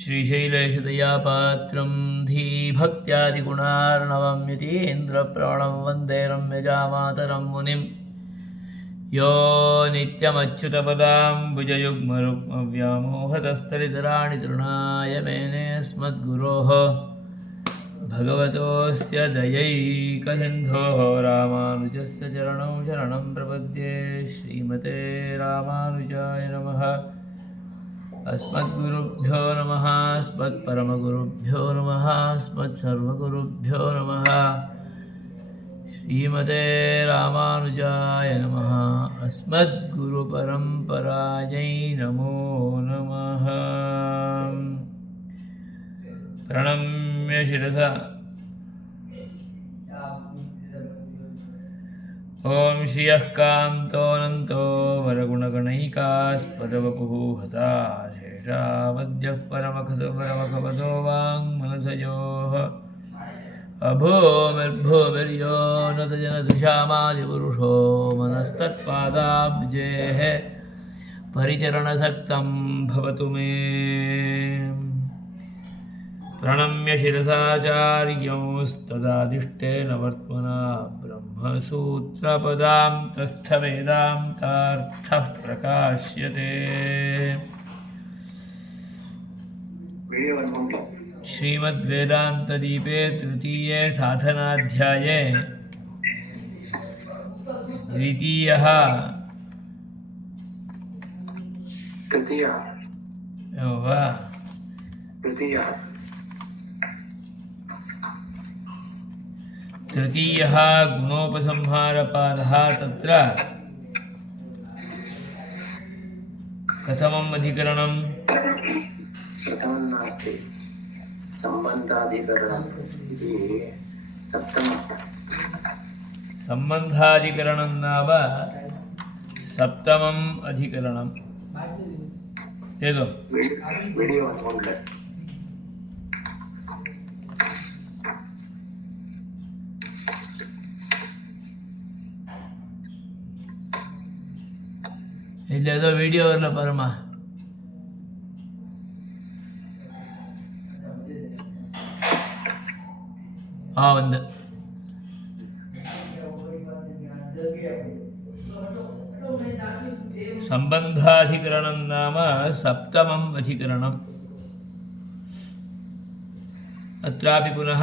श्रीशैलेशदयापात्रं धीभक्त्यादिगुणार्णवं यतीन्द्रप्रवणं वन्दे रम्यजामातरं मुनिं यो नित्यमच्युतपदाम्बुजयुग्मरुक्मव्यामोहतस्थलितराणि तृणाय मेनेऽस्मद्गुरोः भगवतोऽस्य दयैकसिन्धोः रामानुजस्य चरणौ शरणं प्रपद्ये। श्रीमते रामानुजाय नमः। अस्मद्गुरुभ्यो नमः। अस्मत्परमगुरुभ्यो नमः। अस्मत्सर्वगुरुभ्यो नमः। श्रीमते रामानुजाय नमः। अस्मद्गुरुपरम्परायै नमो नमः। प्रणम्य शिरसा ओं श्रियः कान्तो वरगुणगणैकास्पदवपुः हता शेषावद्यः परमखपदो वाङ्मनसयोः अभूमिर्भूमिर्यो न तजनदृशामादिपुरुषो मनस्तत्पादाब्जेः परिचरणसक्तं भवतु मे। प्रणम्य शिरसाचार्योस्तदादिष्टेन वर्त्मना ब्रह्मसूत्रपदां तस्थवेदान्तार्थः प्रकाश्यते। श्रीमद्वेदान्तदीपे तृतीये साधनाध्याये द्वितीयः तृतीयः गुणोपसंहारपादः। तत्र कथमम् अधिकरणम्? प्रथमं नास्ति, सम्बन्धाधिकरणम् इति सप्तमः। सम्बन्धाधिकरणं नाम सप्तमम् अधिकरणम्। एतु वीडियो अनौन्स्ड। ಇಲ್ಲೇದೋ ವಿಡಿಯೋ ಇರಲ್ಲ ಪರಮ. ಒಂದು ಸಂಬಂಧಾಧಿಕರಣಂ ನಾಮ ಸಪ್ತಮಂ ಅಧಿಕರಣಂ. ಅತ್ರಾಪಿ ಪುನಃ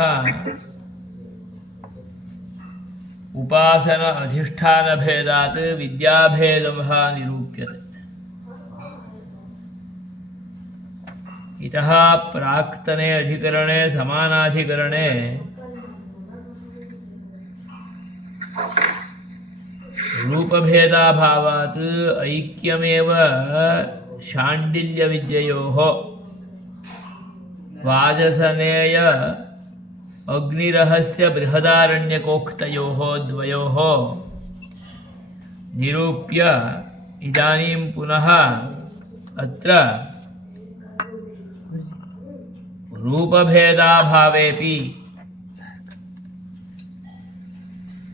उपासन अधिष्ठान भेदात् विद्याभेदः निरूप्यते। इतः प्राक्तने अधिकरणे समानाधिकरणे रूपभेदाभावात् ऐक्यमेव शाण्डिल्यविद्ययोः वाजसनेय अग्निरहस्य बृहदारण्यकोक्तयोः द्वयोः निरूप्य इदानीं पुनः अत्र रूपभेदाभावेपि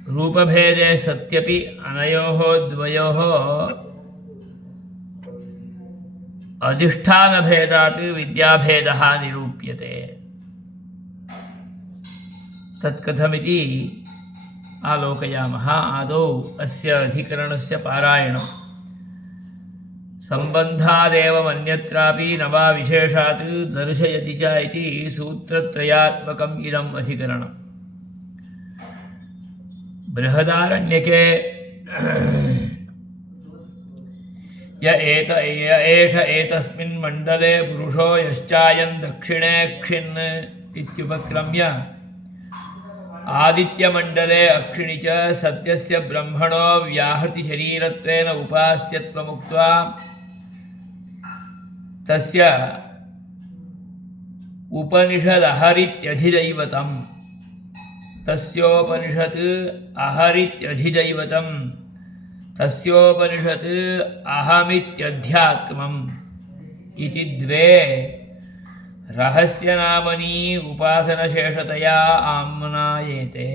रूपभेदे सत्यपि अनयोः द्वयोः अधिष्ठानभेदात् विद्याभेदः निरूप्यते। तत्कथमिति आलोकयामः। आदौ अस्य अधिकरणस्य पारायणं। सम्बन्धादेवमन्यत्रापि न वा विशेषात् दर्शयति च इति सूत्रत्रयात्मकम् इदम् अधिकरणम्। बृहदारण्यके य एष एतस्मिन् मण्डले पुरुषो यश्चायं दक्षिणे क्षिन् इत्युपक्रम्य आदित्यमण्डले अक्षिणि च सत्यस्य ब्रह्मणो व्याहृतिशरीरत्वेन उपास्यत्वमुक्त्वा तस्य उपनिषदहरित्यधिदैवतम् तस्योपनिषत् अहरित्यधिदैवतम् तस्योपनिषत् अहमित्यध्यात्मम् इति द्वे रहस्यनामनी उपासनशेषतया आम्नायेते।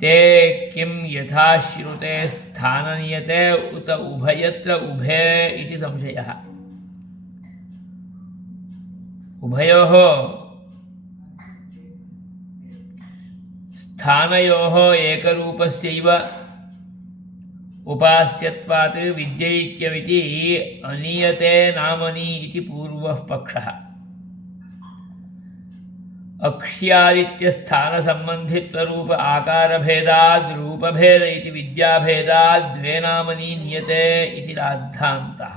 ते किं यथा श्रुते स्थाननीयते उत उभयत्र उभे इति संशयः। उभयोः स्थानयोः एकरूपस्यैव उपास्यत्वात् विद्यैक्यमिति अनीयते नामनी इति पूर्वः पक्षः। अक्ष्यादित्यस्थानसम्बन्धित्वरूप आकारभेदाद् रूपभेद इति विद्याभेदाद् द्वे नामनी नीयते इति राद्धान्तः।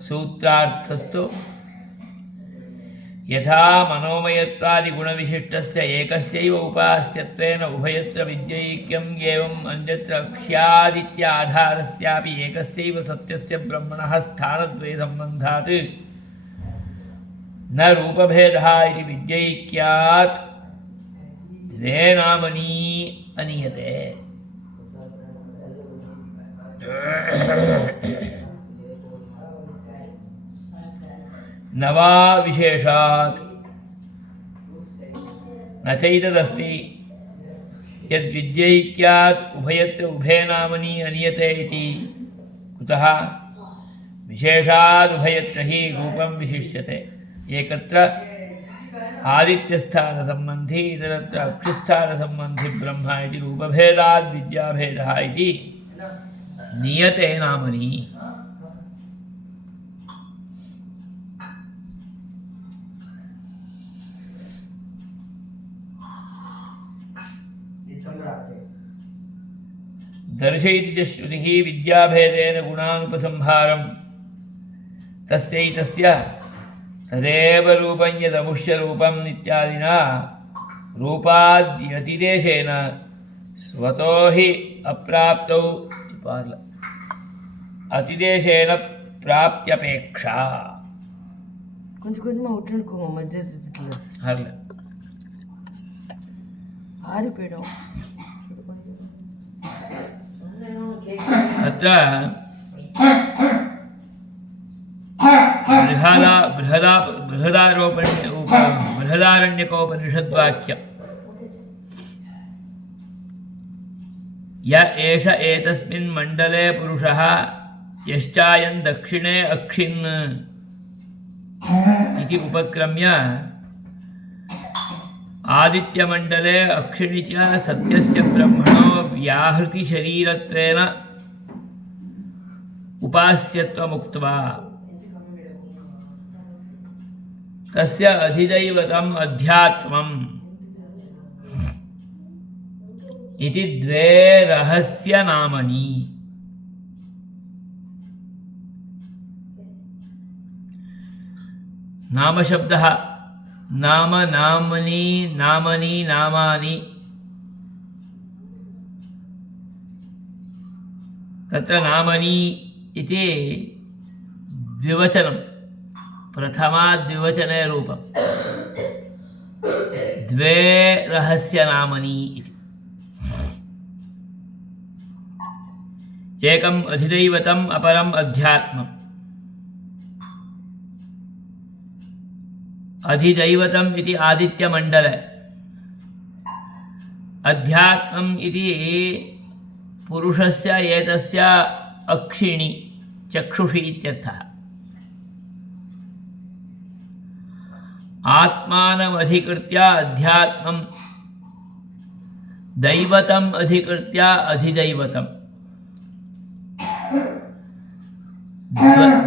सूत्रार्थस्तु यथा मनोमयत्वादिगुणविशिष्टस्य एकस्यैव उपास्यत्वेन उभयत्र विद्यैक्यम् एवम् अन्यत्र अक्ष्यादित्याधारस्यापि एकस्यैव सत्यस्य ब्रह्मणः स्थानद्वयसम्बन्धात् न रूपभेदः इति विद्यैक्यात् द्वे नामनी अनीयते। न वा विशेषात् न चैतदस्ति यद्विद्यैक्यात् उभयत्र उभे नामनी अनीयते इति। कुतः? विशेषाद् उभयत्र हि रूपं विशिष्यते। एकत्र आदित्यस्थानसम्बन्धी इतरत्र अक्षिस्थानसम्बन्धी ब्रह्म इति रूपभेदाद् विद्याभेदः इति नीयते नामनी। दर्शयति च श्रुतिः विद्याभेदेन गुणानुपसंहारं तस्यैतस्य तदेव रूपं यदमुष्यरूपम् इत्यादिना रूपाद्यतिदेशेन स्वतो हि अप्राप्तौ अतिदेशेन प्राप्त्यपेक्षा। கொஞ்சம் கொஞ்சமாக விட்டுருக்கோங்க மத்தியத்தில் हर्ल ஆறி போயிடும். अत्र बृहदारण्यकोपनिषद्वाक्यं य एष एतस्मिन् मण्डले पुरुषः यश्चायं दक्षिणे अक्षिन् इति उपक्रम्य आदित्यमण्डले अक्षिणि च सत्यस्य ब्रह्मणो व्याहृतिशरीरत्वेन उपास्यत्वमुक्त्वा तस्य अधिदैवतम् अध्यात्मम् इति द्वे रहस्यनामनी। नामशब्दः नाम नामनी नामनी नामानि तत्र नामनी इति द्विवचनं प्रथमाद्विवचने रूपं द्वे रहस्यनामनी इति। एकम् अधिदैवतम् अपरम् अध्यात्मम्। अधिदैवतम् इति आदित्यमण्डले, अध्यात्मम् इति पुरुषस्य एतस्य अक्षिणि चक्षुषि इत्यर्थः। आत्मानमधिकृत्य अध्यात्मम्, दैवतम् अधिकृत्य अधिदैवतम्।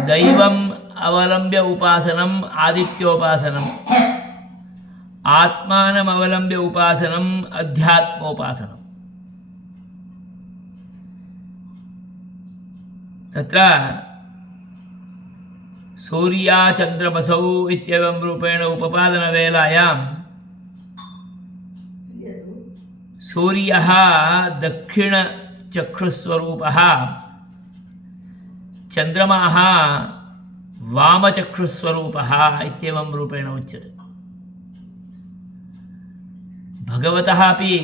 दैवम् अवलम्ब्य उपासनम् आदित्योपासनम्, आत्मानमवलम्ब्य उपासनम् अध्यात्मोपासनम्। तत्र सूर्याचन्द्रमसौ इत्येवं रूपेण उपपादनवेलायां सूर्यः दक्षिणचक्षुस्वरूपः, चन्द्रमाः वामचक्षुस्वरूपः इत्येवं रूपेण उच्यते। भगवतः अपि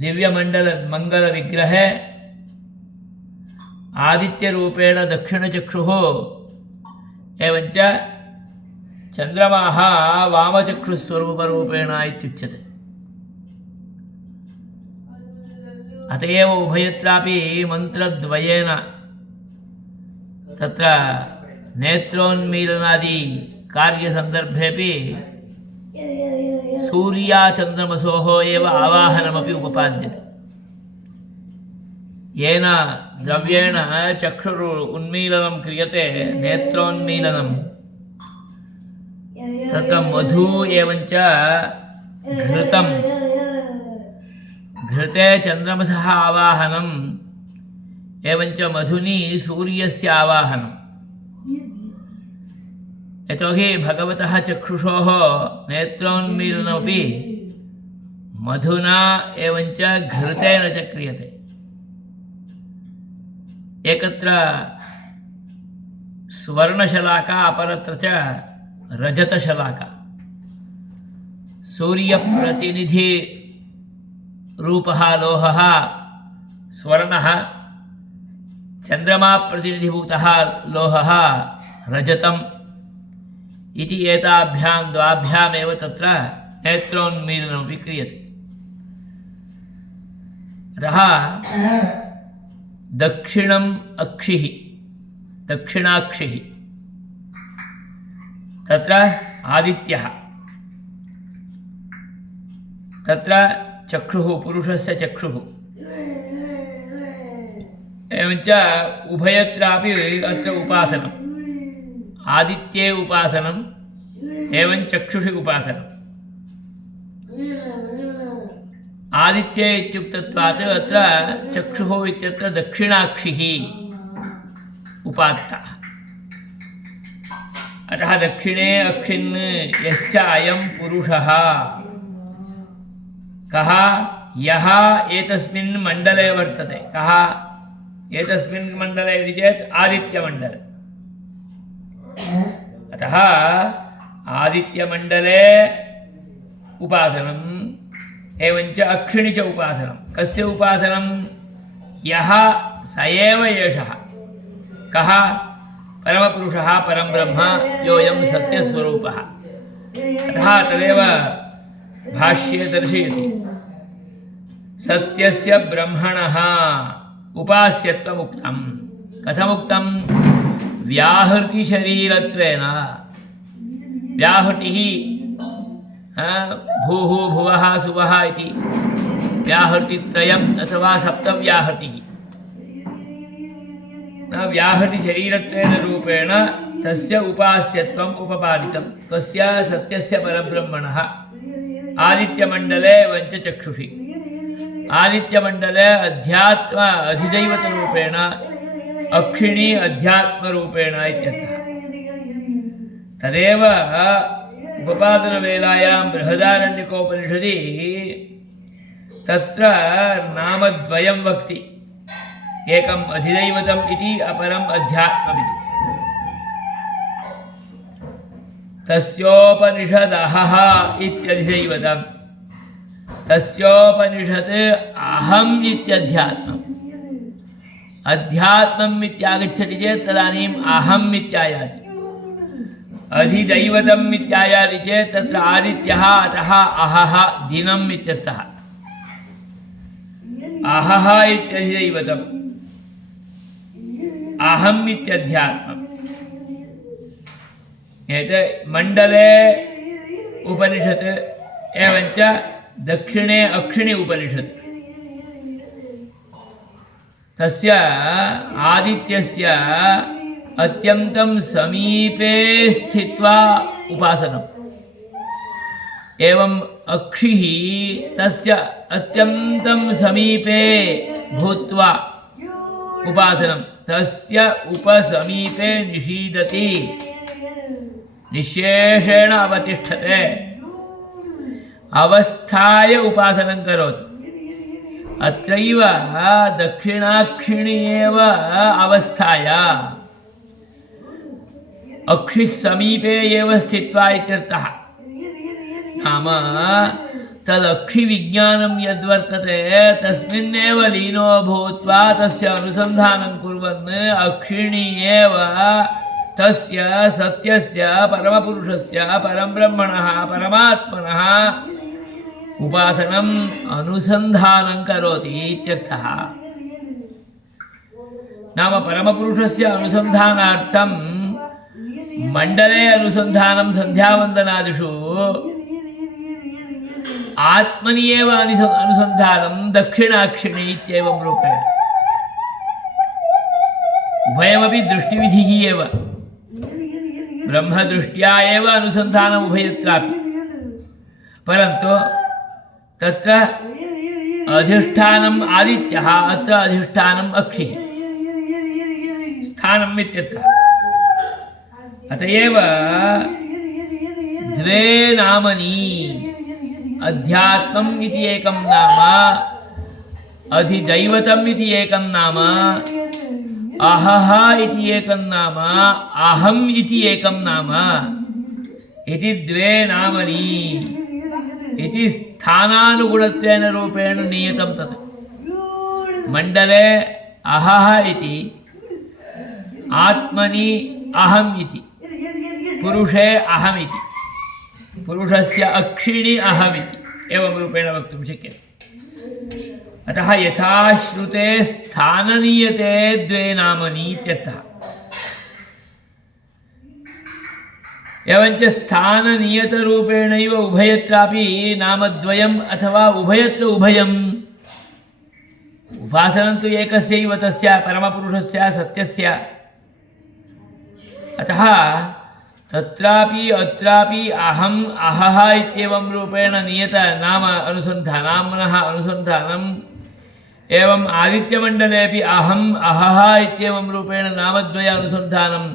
दिव्यमण्डलमङ्गलविग्रहे आदित्यरूपेण दक्षिणचक्षुः एवञ्च चन्द्रमाः वामचक्षुस्वरूपरूपेण इत्युच्यते। अत एव उभयत्रापि मन्त्रद्वयेन तत्र नेत्रोन्मीलनादि कार्यसन्दर्भेपि सूर्याचन्द्रमसोः एव आवाहनमपि उपपाद्यते। येन द्रव्येण चक्षुः उन्मीलनं क्रियते, नेत्रोन्मीलनं, तत्र मधु एवञ्च घृतं, घृते चन्द्रमसः आवाहनम् एवञ्च मधुनि सूर्यस्य आवाहनम्। यतोहि भगवतः चक्षुषोः नेत्रोन्मीलनमपि मधुना एवञ्च घृतेन च क्रियते। एकत्र स्वर्णशलाका, अपरत्र च रजतशलाका। सूर्यप्रतिनिधिरूपः लोहः स्वर्णः, चन्द्रमाप्रतिनिधिभूतः लोहः रजतम् इति एताभ्यां द्वाभ्यामेव तत्र नेत्रोन्मीलनमपि क्रियते। अतः दक्षिणम् अक्षिः, दक्षिणाक्षिः तत्र आदित्यः, तत्र चक्षुः, पुरुषस्य चक्षुः, एवञ्च उभयत्रापि अत्र उपासनम्, आदित्ये उपासनम् एवं चक्षुषि उपासनम्। आदित्ये इत्युक्तत्वात् अत्र चक्षुः इत्यत्र दक्षिणाक्षिः उपात्तः। अतः दक्षिणे अक्षिन् यश्च अयं पुरुषः, कः यः एतस्मिन् मण्डले वर्तते। कः एतस्मिन् मण्डले इति चेत् आदित्यमण्डले। अतः आदित्यमण्डले उपासनम् एवञ्च अक्षिणि च उपासनं। कस्य उपासनं? यः स एव एषः। कः? परमपुरुषः, परं ब्रह्म, योऽयं सत्यस्वरूपः। अतः तदेव भाष्ये दर्शयति। सत्यस्य ब्रह्मणः उपास्यत्वमुक्तं। कथमुक्तं? व्याहृतिशरीरत्वेन। व्याहृतिः भूः भुवः सुवः इति व्याहृतित्रयम् अथवा सप्तव्याहृतिः। व्याहृतिशरीरत्वेन रूपेण तस्य उपास्यत्वम् उपपादितं। तस्य सत्यस्य परब्रह्मणः आदित्यमण्डले वञ्च चक्षुषि। आदित्यमण्डले अध्यात्म अधिदैवतरूपेण, अक्षिणी अध्यात्मरूपेण इत्यर्थः। तदेव उपपादनवेलायां बृहदारण्यकोपनिषदि तत्र नामद्वयं वक्ति। एकम् अधिदैवतम् इति, अपरम् अध्यात्ममिति। तस्योपनिषदहः इत्यधिदैवतम्, तस्योपनिषत् अहम् इत्यध्यात्मम्। अध्यात्मम् इत्यागच्छति चेत् तदानीम् अहम् इत्यायाति। अधिदैवतम् इत्यायाति चेत् तत्र आदित्यः, अतः अहः दिनम् इत्यर्थः। अहः इत्यधिदैवतम्, अहम् इत्यध्यात्मम्। एतत् मण्डले उपनिषत् एवञ्च दक्षिणे अक्षिणी उपनिषत्। तस्य आदित्यस्य अत्यन्तं समीपे स्थित्वा उपासनम्। एवम् अक्षिः तस्य अत्यन्तं समीपे भूत्वा उपासनं। तस्य उपसमीपे निषीदति, निःशेषेण अवतिष्ठते, अवस्थाय उपासनं करोति। अत्रैव दक्षिणाक्षिणी एव अवस्थाय, अक्षिः समीपे एव स्थित्वा इत्यर्थः। नाम तदक्षिविज्ञानं यद्वर्तते तस्मिन्नेव लीनो भूत्वा तस्य अनुसन्धानं कुर्वन् अक्षिणी एव तस्य सत्यस्य परमपुरुषस्य परब्रह्मणः परमात्मनः उपासनम् अनुसन्धानं करोति इत्यर्थः। नाम परमपुरुषस्य अनुसन्धानार्थं मंडले अनुसंधानं संध्यावंदनादिषु आत्मनि एव अनुसंधानं दक्षिणाक्षिणी इत्येवं रूपेण उभयमपि दृष्टिविधिः एव ब्रह्मदृष्ट्या एव अनुसंधानम् उभयत्रापि परन्तु तत्र अधिष्ठानम् आदित्यः अत्र अधिष्ठानम् अक्षिः स्थानम् इत्यत्र अतएव द्वे नामनि अध्यात्मम् इति एकं नाम अधिदैवतम् इति एकं नाम अहः इति एकं नाम अहम् इति एकं नाम इति द्वे नामनि इति स्थानानुगुणत्वेन रूपेण नियतं तत् मण्डले अहः इति आत्मनि अहम् इति पुरुषे अहमिति पुरुषस्य अक्षिणि अहमिति एवं रूपेण वक्तुं शक्यते अतः यथा श्रुते स्थाननीयते द्वे नामनि इत्यर्थः एवञ्च स्थाननियतरूपेणैव उभयत्रापि नामद्वयम् अथवा उभयत्र उभयम् उपासनं तु एकस्यैव तस्य परमपुरुषस्य सत्यस्य अतः तत्रापि अत्रापि अहम् अहः इत्येवं रूपेण नियत नाम अनुसन्धानाम्नः अनुसन्धानम् एवम् आदित्यमण्डलेपि अहम् अहः इत्येवं रूपेण नामद्वय अनुसन्धानं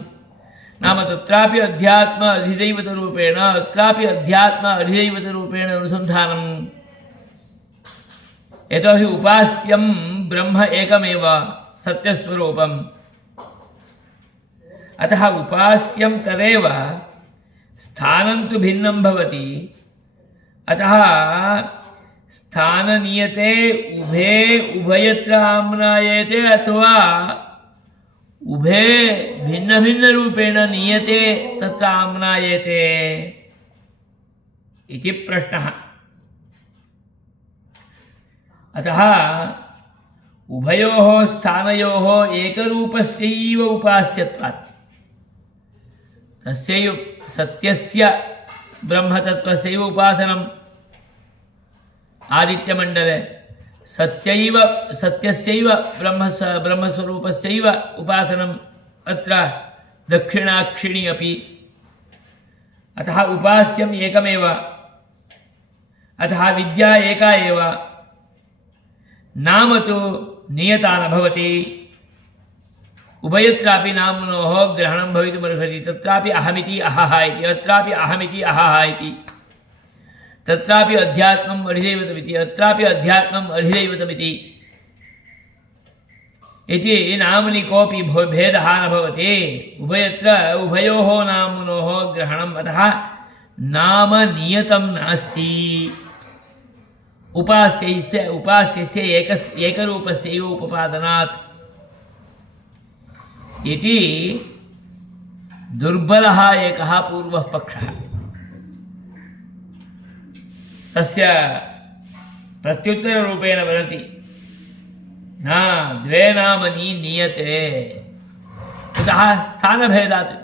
नाम तत्रापि अध्यात्म अधिदैवतरूपेण अत्रापि अध्यात्म अधिदैवतरूपेण अनुसन्धानं यतोहि उपास्यं ब्रह्म एकमेव सत्यस्वरूपम् अतः उपास्यं तदेव स्थानं तु भिन्नं भवति अतः स्थाननीयते उभे उभयत्र आम्नायते अथवा उभे भिन्नभिन्नरूपेण नीयते तत्र आम्नायते इति प्रश्नः अतः उभयोः स्थानयोः एकरूपस्यैव उपास्यत्वात् तस्यैव सत्यस्य ब्रह्मतत्त्वस्यैव उपासनम् आदित्यमण्डले सत्यैव सत्यस्यैव ब्रह्मस्वरूपस्यैव उपासनम् अत्र दक्षिणाक्षिणी अपि अतः उपास्यम् एकमेव अतः विद्या एका एव नाम तु नियता न भवति उभयत्रापि नाम्नोः ग्रहणं भवितुमर्हति तत्रापि अहमिति अहः इति अत्रापि अहमिति अहः इति तत्रापि अध्यात्मम् अधिदैवतमिति अत्रापि अध्यात्मम् अधिदैवतमिति इति नाम्नि कोऽपि भेदः न भवति उभयत्र उभयोः नाम्नोः ग्रहणम् अतः नाम नियतं नास्ति उपास्यस्य एकरूपस्यैव उपपादनात् इति दुर्बलः एकः पूर्वः पक्षः तस्य प्रत्युत्तररूपेण वदति न द्वे नामनि नीयते कुतः स्थानभेदात्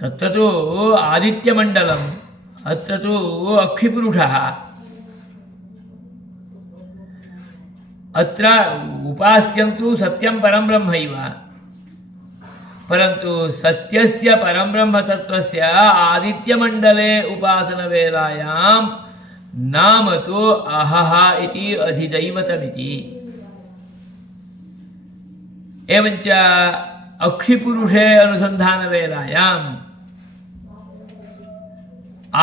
तत्र तु आदित्यमण्डलम् अत्र तु अक्षिपुरुषः अत्र उपास्यं तु सत्यं परं ब्रह्मैव परन्तु सत्यस्य परब्रह्मतत्त्वस्य आदित्यमण्डले उपासनवेलायां नाम तु अहः इति अधिदैवतमिति एवञ्च अक्षिपुरुषे अनुसन्धानवेलायाम्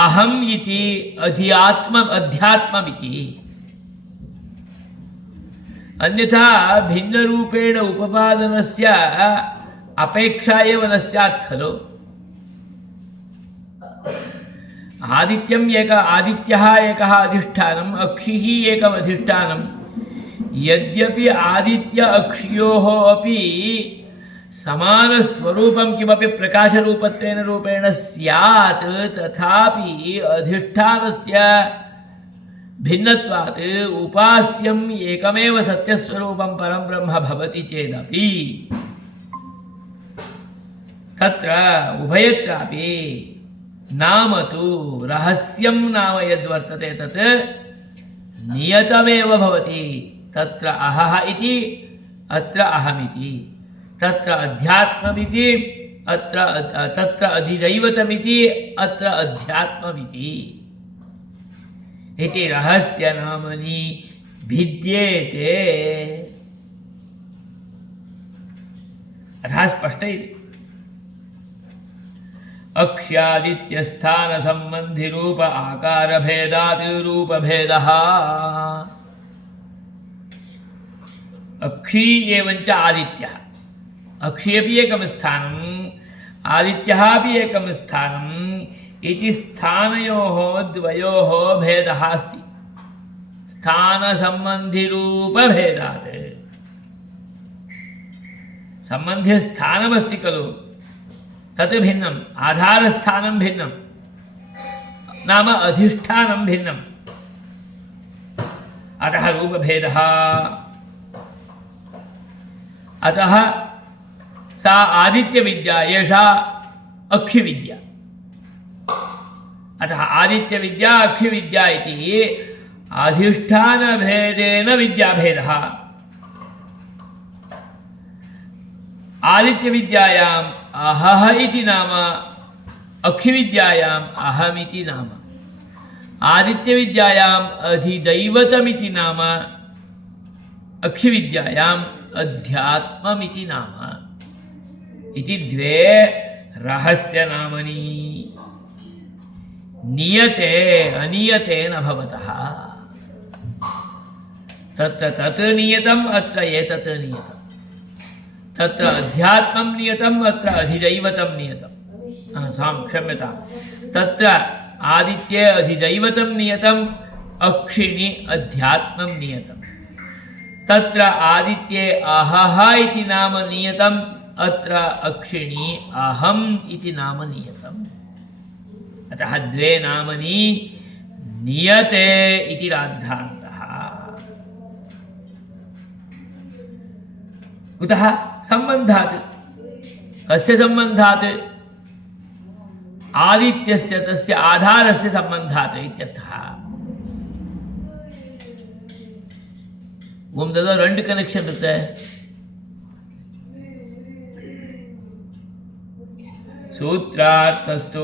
अहम् इति अध्यात्ममिति अन्यथा भिन्नरूपेण उपपादनस्य अपेक्षा एव न स्यात् खलु आदित्यः एकः अधिष्ठानम् अक्षिः एकम् अधिष्ठानं यद्यपि आदित्य अक्षियोः अपि समानस्वरूपं किमपि प्रकाशरूपत्वेन रूपेण स्यात् तथापि अधिष्ठानस्य भिन्नत्वात् उपास्यम् एकमेव सत्यस्वरूपं परं ब्रह्म भवति चेदपि तत्र उभयत्रापि नाम तु रहस्यं नाम यद्वर्तते तत् नियतमेव भवति। तत्र अहः इति अत्र अहमिति, तत्र अध्यात्ममिति तत्र अधिदैवतमिति अत्र अध्यात्ममिति इति रहस्यनामनि भिद्येते। अतः स्पष्ट इति। अक्ष्यादित्यस्थानसम्बन्धि रूप आकारभेदात् रूपभेदः। अक्षी एवञ्च आदित्यः। अक्षी अपि एकं स्थानम्, आदित्यः अपि एकं स्थानम् इति स्थानयोः द्वयोः भेदः अस्ति। स्थानसम्बन्धिरूपभेदात्। सम्बन्ध्यस्थानमस्ति खलु, तत् भिन्नम्। आधारस्थानं भिन्नं, नाम अधिष्ठानं भिन्नम्। अतः रूपभेदः। अतः सा आदित्यविद्या, एषा अक्षिविद्या। अतः आदित्यविद्या अक्षिविद्या इति अधिष्ठानभेदेन विद्याभेदः। आदित्यविद्यायाम् अहः इति नाम, अक्षिविद्यायाम् अहमिति नाम। आदित्यविद्यायाम् अधिदैवतमिति नाम, अक्षिविद्यायाम् अध्यात्ममिति नाम इति द्वे रहस्यनामनि। नियते अनियते न भवतः। तत्र तत् नियतम्, अत्र एतत् नियतम्। तत्र अध्यात्मं नियतम्, अत्र अधिदैवतं नियतम्। क्षम्यताम्। तत्र आदित्ये अधिदैवतं नियतम्, अक्षिणि अध्यात्मं नियतम्। तत्र आदित्ये अहः इति नाम नियतम्, अत्र अक्षिणि अहम् इति नाम नियतम्। अतः द्वे नामनि नियते इति राद्धान्तः। कुतः? सम्बन्धात्। कस्य सम्बन्धात्? आदित्यस्य, तस्य आधारस्य सम्बन्धात् इत्यर्थः। ಒಂದದ రెండు ಕನೆಕ್ಷನ್ ಇರುತ್ತೆ. सूत्रार्थस्तु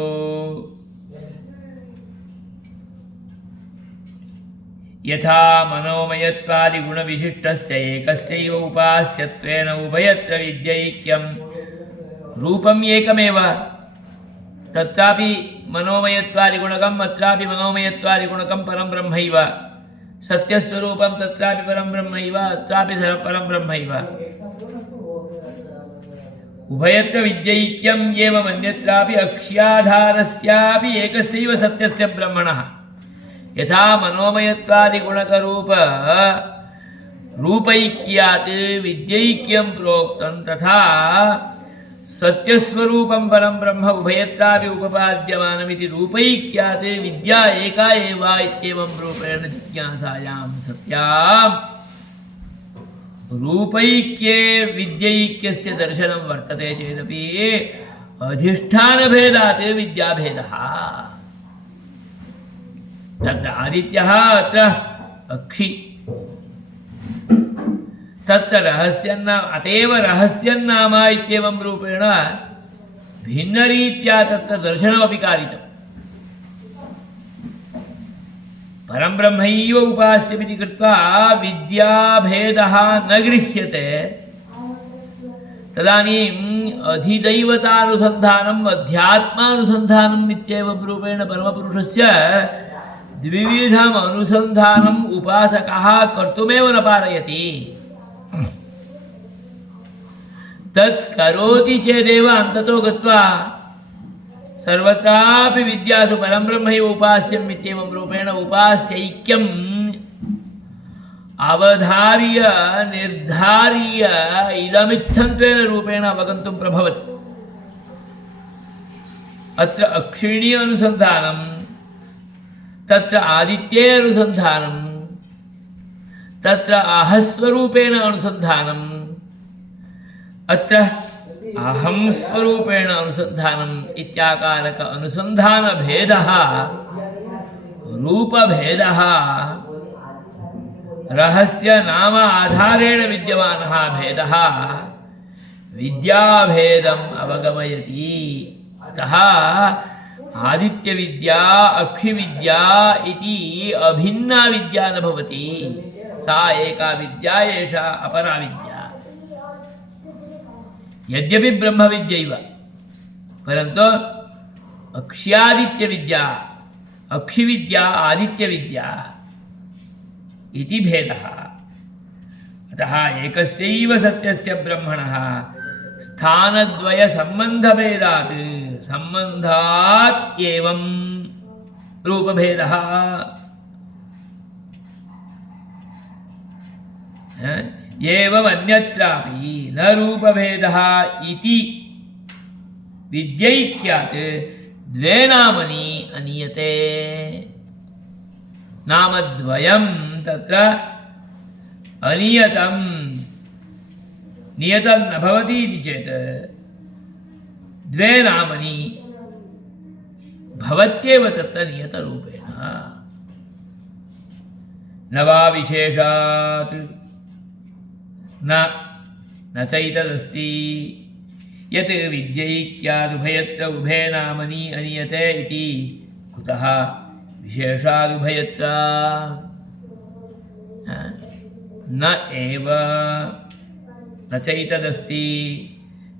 यथा मनोमयत्वादिगुणविशिष्टस्य एकस्यैव उपास्यत्वेन उभयत्र विद्यैक्यं रूपम् एकमेव। तत्रापि मनोमयत्वादिगुणकम्, अत्रापि मनोमयत्वादिगुणकं परं ब्रह्मैव। सत्यस्वरूपं तत्रापि परं ब्रह्मैव, अत्रापि परं ब्रह्मैव। उभयत्र विद्यैक्यम् एवम् अन्यत्रापि अक्ष्याधारस्यापि एकस्यैव सत्यस्य ब्रह्मणः। यथा मनोमयत्वादिगुणकरूप रूपैक्यात् विद्यैक्यं प्रोक्तं, तथा सत्यस्वरूपं परं ब्रह्म उभयत्रापि उपपाद्यमानमिति रूपैक्यात् विद्या एका एव इत्येवं रूपेण जिज्ञासायां सत्याम् रूपैक्ये विद्यैक्यस्य दर्शनं वर्तते चेदपि अधिष्ठानभेदात् विद्याभेदः। तत्र आदित्यः, अत्र अक्षि। तत्र रहस्यन्नाम, अतएव रहस्यन्नाम इत्येवं रूपेण भिन्नरीत्या तत्र दर्शनमपि कारितम्। परं ब्रह्मैव उपास्यमिति कृत्वा विद्याभेदः न गृह्यते। तदानीम् अधिदैवतानुसन्धानम् अध्यात्मानुसन्धानम् इत्येवं रूपेण परमपुरुषस्य द्विविधम् अनुसन्धानम् उपासकः कर्तुमेव न पारयति। तत् करोति चेदेव अन्ततो गत्वा सर्वत्रापि विद्यासु परं ब्रह्मैव उपास्यम् इत्येवं रूपेण उपास्यैक्यम् अवधार्य निर्धार्य इदमित्थन्त्वेन रूपेण अवगन्तुं प्रभवति। अत्र अक्षिणी अनुसन्धानं, तत्र आदित्ये अनुसन्धानं, तत्र आहस्वरूपेण अनुसन्धानम्, अत्र अहं स्वरूपेण अनुसन्धानम् इत्याकारक अनुसन्धानभेदः रूपभेदः रहस्य नाम आधारेण विद्यमानः भेदः विद्याभेदम् अवगमयति। अतः आदित्यविद्या अक्षिविद्या इति अभिन्ना विद्या न भवति। सा एका विद्या एषा अपरा विद्या। यद्यपि ब्रह्मविद्यैव परन्तु अक्ष्यादित्यविद्या अक्षिविद्या आदित्यविद्या इति भेदः। अतः एकस्यैव सत्यस्य ब्रह्मणः स्थानद्वयसम्बन्धभेदात् सम्बन्धात् एवं रूपभेदः एवमन्यत्रापि न रूपभेदः इति विद्यैक्यात् द्वे नामनि अनीयते। नामद्वयं तत्र अनियतं नियतं न भवति इति चेत् द्वे नामनि भवत्येव तत्र नियतरूपेण। न वा विशेषात् न चैतदस्ति यत् विद्यैक्यादुभयत्र उभे नामनि अनीयते इति कुतः विशेषादुभयत्र न एव न चैतदस्ति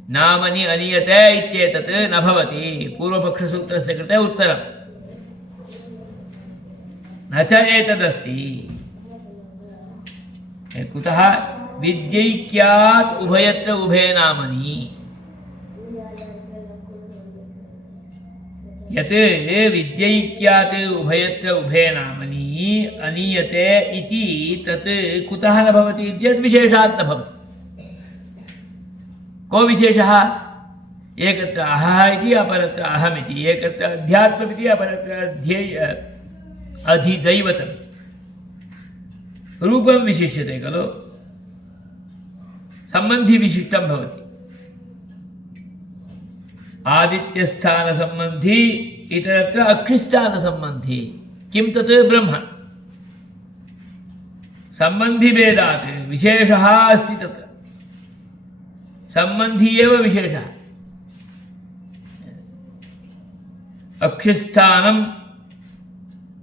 नामनि अनीयते इत्येतत् न भवति। पूर्वपक्षसूत्रस्य कृते उत्तरं न च एतदस्ति कुतः विद्यैक्यात् उभयत्र उभे नामनि यत् विद्यैक्यात् उभयत्र उभे नामनि अनीयते इति तत् कुतः न भवति चेत् विशेषात् न भवति। को विशेषः? एकत्र अहः इति अपरत्र अहमिति, एकत्र अध्यात्ममिति अपरत्र अधिदैवतं। रूपं विशिष्यते खलु, सम्बन्धी विशिष्टं भवति। आदित्यस्थानसम्बन्धी इतरत्र अक्षिस्थानसम्बन्धी। किं तत्? ब्रह्म। सम्बन्धिभेदात् विशेषः अस्ति तत्र, सम्बन्धी एव विशेषः। अक्षिस्थानम्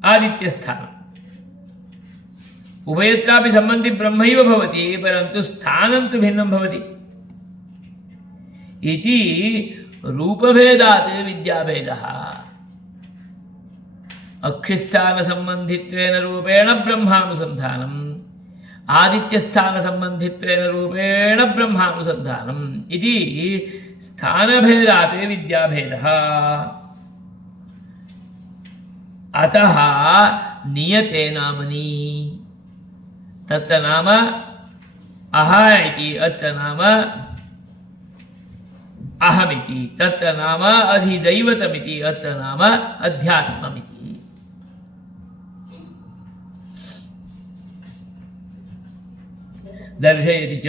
आदित्यस्थानम् उभयत्रापि सम्बन्धी ब्रह्मैव भवति, परन्तु स्थानं तु भिन्नं भवति इति रूपभेदात् विद्याभेदः। अक्षिस्थानसम्बन्धित्वेन रूपेण ब्रह्मानुसन्धानम्, आदित्यस्थानसम्बन्धित्वेन रूपेण ब्रह्मानुसन्धानम् इति स्थानभेदात् विद्याभेदः। अतः नियते नामनि। तत्र नाम अह इति, अत्र नाम अहमिति, तत्र नाम अधिदैवतमिति, अत्र नाम अध्यात्ममिति। दर्शयति च,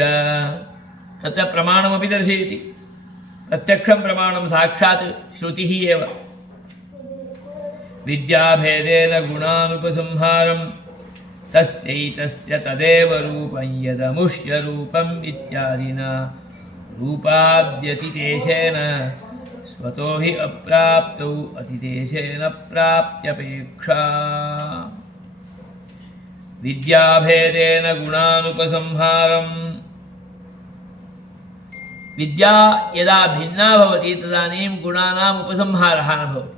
तत्र प्रमाणमपि दर्शयति। प्रत्यक्षं प्रमाणं साक्षात् श्रुतिः एव। विद्याभेदेन गुणानुपसंहारं तस्यैतस्य तदेव रूपं यदमुष्यरूपम् इत्यादिना रूपाद्यतिदेशेन स्वतो हि अप्राप्तौ अतिदेशेन प्राप्त्यपेक्षा। विद्याभेदेन गुणानुपसंहारं, विद्या यदा भिन्ना भवति तदानीं गुणानाम् उपसंहारः न भवति।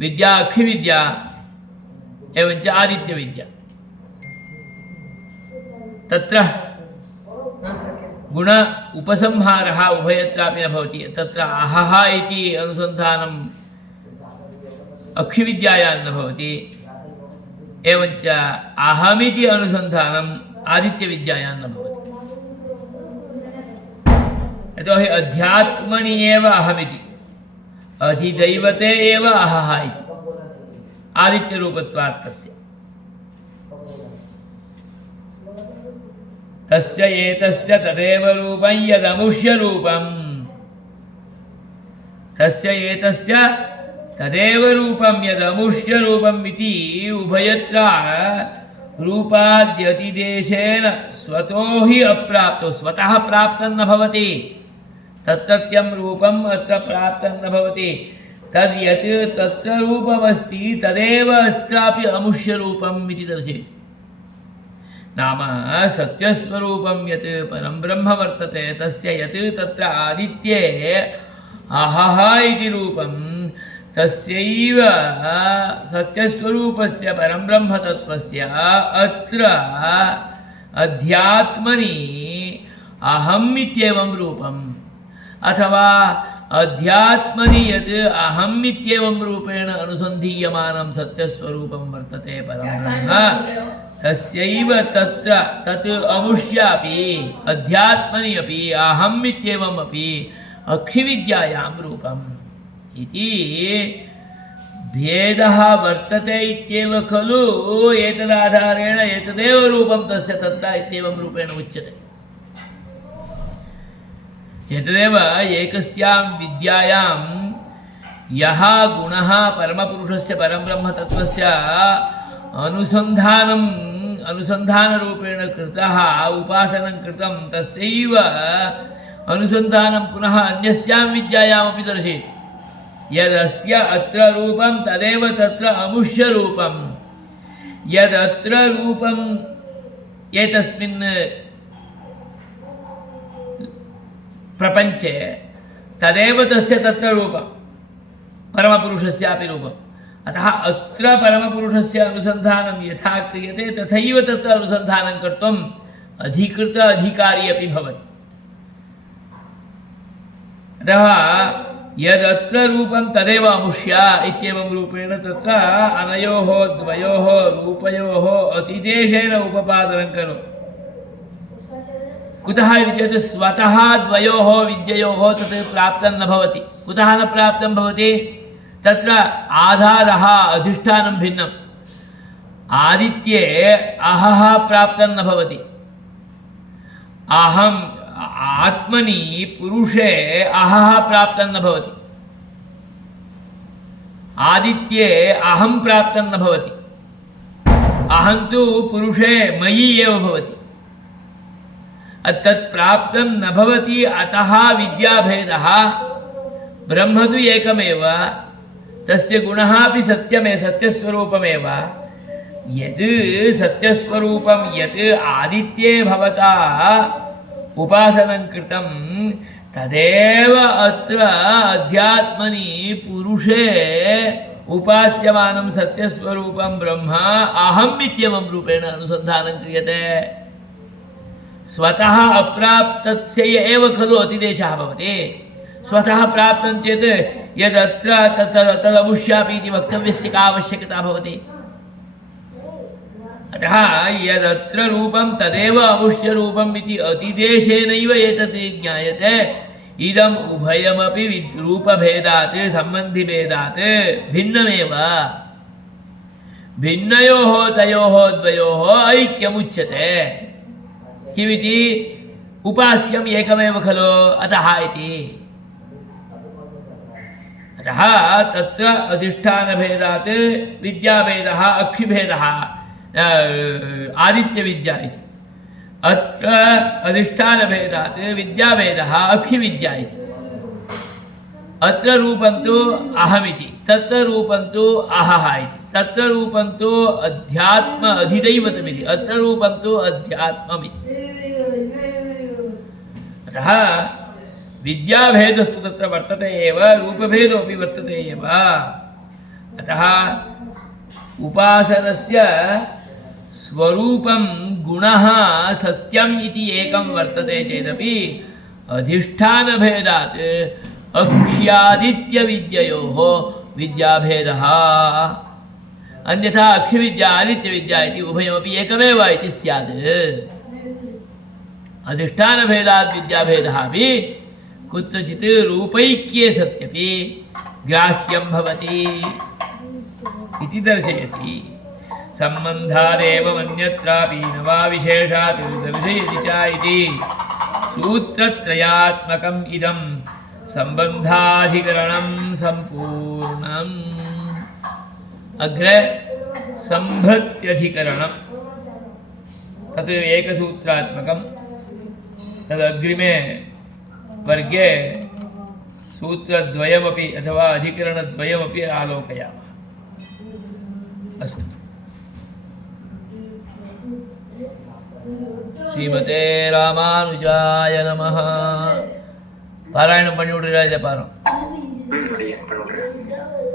विद्या अक्षिविद्या एवञ्च आदित्यविद्या, तत्र गुण उपसंहारः उभयत्रापि न भवति। तत्र अहः इति अनुसन्धानम् अक्षिविद्यायां न भवति, एवञ्च अहमिति अनुसन्धानम् आदित्यविद्यायां न भवति। यतोहि अध्यात्मनि एव अहमिति, अधिदैवते एव अहः इति आदित्यरूपत्वात् तस्य। तस्य एतस्य तदेव रूपं यदमुष्य रूपं तस्य एतस्य तदेव रूपं यदमुष्य रूपम् इति उभयत्र रूपाद्यतिदेशेन स्वतो हि अप्राप्तो स्वतः प्राप्तं न भवति तत्रत्यं रूपम् अत्र प्राप्तं न भवति तद् यत् तत्र रूपमस्ति तदेव अत्रापि अमुष्य रूपम् इति दर्शयति नाम सत्यस्वरूपं यत् परं ब्रह्म वर्तते तस्य यत् तत्र आदित्ये अहः इति रूपं तस्यैव सत्यस्वरूपस्य परं ब्रह्म तत्त्वस्य अत्र अध्यात्मनि अहम् इत्येवं रूपम् अथवा अध्यात्मनि यत् अहम् इत्येवं रूपेण अनुसन्धीयमानं सत्यस्वरूपं वर्तते परं ब्रह्म तस्यैव तत्र तत् अमुष्यापि अध्यात्मनि अपि अहम् इत्येवमपि अक्षिविद्यायां रूपम् इति भेदः वर्तते इत्येव खलु एतदाधारेण एतदेव रूपं तस्य तत्र इत्येवं रूपेण उच्यते एतदेव एकस्यां विद्यायां यः गुणः परमपुरुषस्य परब्रह्मतत्त्वस्य अनुसन्धानरूपेण कृतः उपासनं कृतं तस्यैव अनुसन्धानं पुनः अन्यस्यां विद्यायामपि दर्शयति यदस्य अत्र रूपं तदेव तत्र अमुष्य रूपं यदत्र रूपम् एतस्मिन् प्रपञ्चे तदेव तस्य तत्र रूपं परमपुरुषस्यापि रूपम् अतः अत्र परमपुरुषस्य अनुसन्धानं यथा क्रियते तथैव तत्र अनुसन्धानं कर्तुम् अधिकृत अधिकारी अपि भवति अतः यदत्र रूपं तदेव अमुष्य इत्येवं रूपेण तत्र अनयोः द्वयोः रूपयोः अतिदेशेन उपपादनं करोति कुतः इति चेत् स्वतः द्वयोः विद्ययोः तत् प्राप्तं न भवति कुतः न प्राप्तं भवति तत्र आधारः अधिष्ठानं भिन्नम् आदित्ये अहः प्राप्तं न भवति अहम् आत्मनि पुरुषे अहः प्राप्तं न भवति आदित्ये अहं प्राप्तं न भवति अहं तु पुरुषे मयि एव भवति तत् प्राप्तं न भवति अतः विद्याभेदः ब्रह्म तु एकमेव तस्य गुणः अपि सत्यस्वरूपमेव यद् सत्यस्वरूपं यत् आदित्ये भवता उपासनं कृतं तदेव अत्र अध्यात्मनि पुरुषे उपास्यमानं सत्यस्वरूपं ब्रह्म अहम् इत्येवं रूपेण अनुसन्धानं क्रियते स्वतः अप्राप्तस्य एव खलु अतिदेशः भवति स्वतः प्राप्तं चेत् यदत्र तदमुष्यापि इति वक्तव्यस्य का आवश्यकता भवति अतः यदत्र रूपं तदेव अमुष्यरूपम् इति अतिदेशेनैव एतत् ज्ञायते इदम् उभयमपि रूपभेदात् सम्बन्धिभेदात् भिन्नमेव भिन्नयोः तयोः द्वयोः ऐक्यमुच्यते किमिति उपास्यम् एकमेव खलु अतः इति अतः तत्र अधिष्ठानभेदात् विद्याभेदः अक्षिभेदः आदित्यविद्या इति अत्र अधिष्ठानभेदात् विद्याभेदः अक्षिविद्या इति अत्र रूपं तु अहमिति तत्र रूपं तु अहः इति तत्र रूपं तु अध्यात्म अधिदैवतमिति अत्र रूपं तु अध्यात्ममिति अतः विद्याभेदस्तु तत्र वर्तते एव रूपभेदोऽपि वर्तते एव अतः उपासनस्य स्वरूपं गुणः सत्यम् इति एकं वर्तते चेदपि अधिष्ठानभेदात् अक्ष्यादित्यविद्ययोः विद्याभेदः अन्यथा अक्षिविद्या आदित्यविद्या इति उभयमपि एकमेव इति स्यात् अधिष्ठानभेदात् विद्याभेदः अपि कुत्रचित् रूपैक्ये सत्यपि ग्राह्यं भवति इति दर्शयति सम्बन्धादेव मन्यत्रापि न वा विशेषात् विषयति च इति सूत्रत्रयात्मकम् इदं सम्बन्धाधिकरणं सम्पूर्णम्। अग्रे सम्भृत्यधिकरणं तत् एकसूत्रात्मकं। तदग्रिमे वर्गे सूत्रद्वयमपि अथवा अधिकरणद्वयमपि आलोकयामः। अस्तु। श्रीमते रामानुजाय नमः। पारायणं पण्णि विड्रा पारं பண்ணிவிடுறேன்.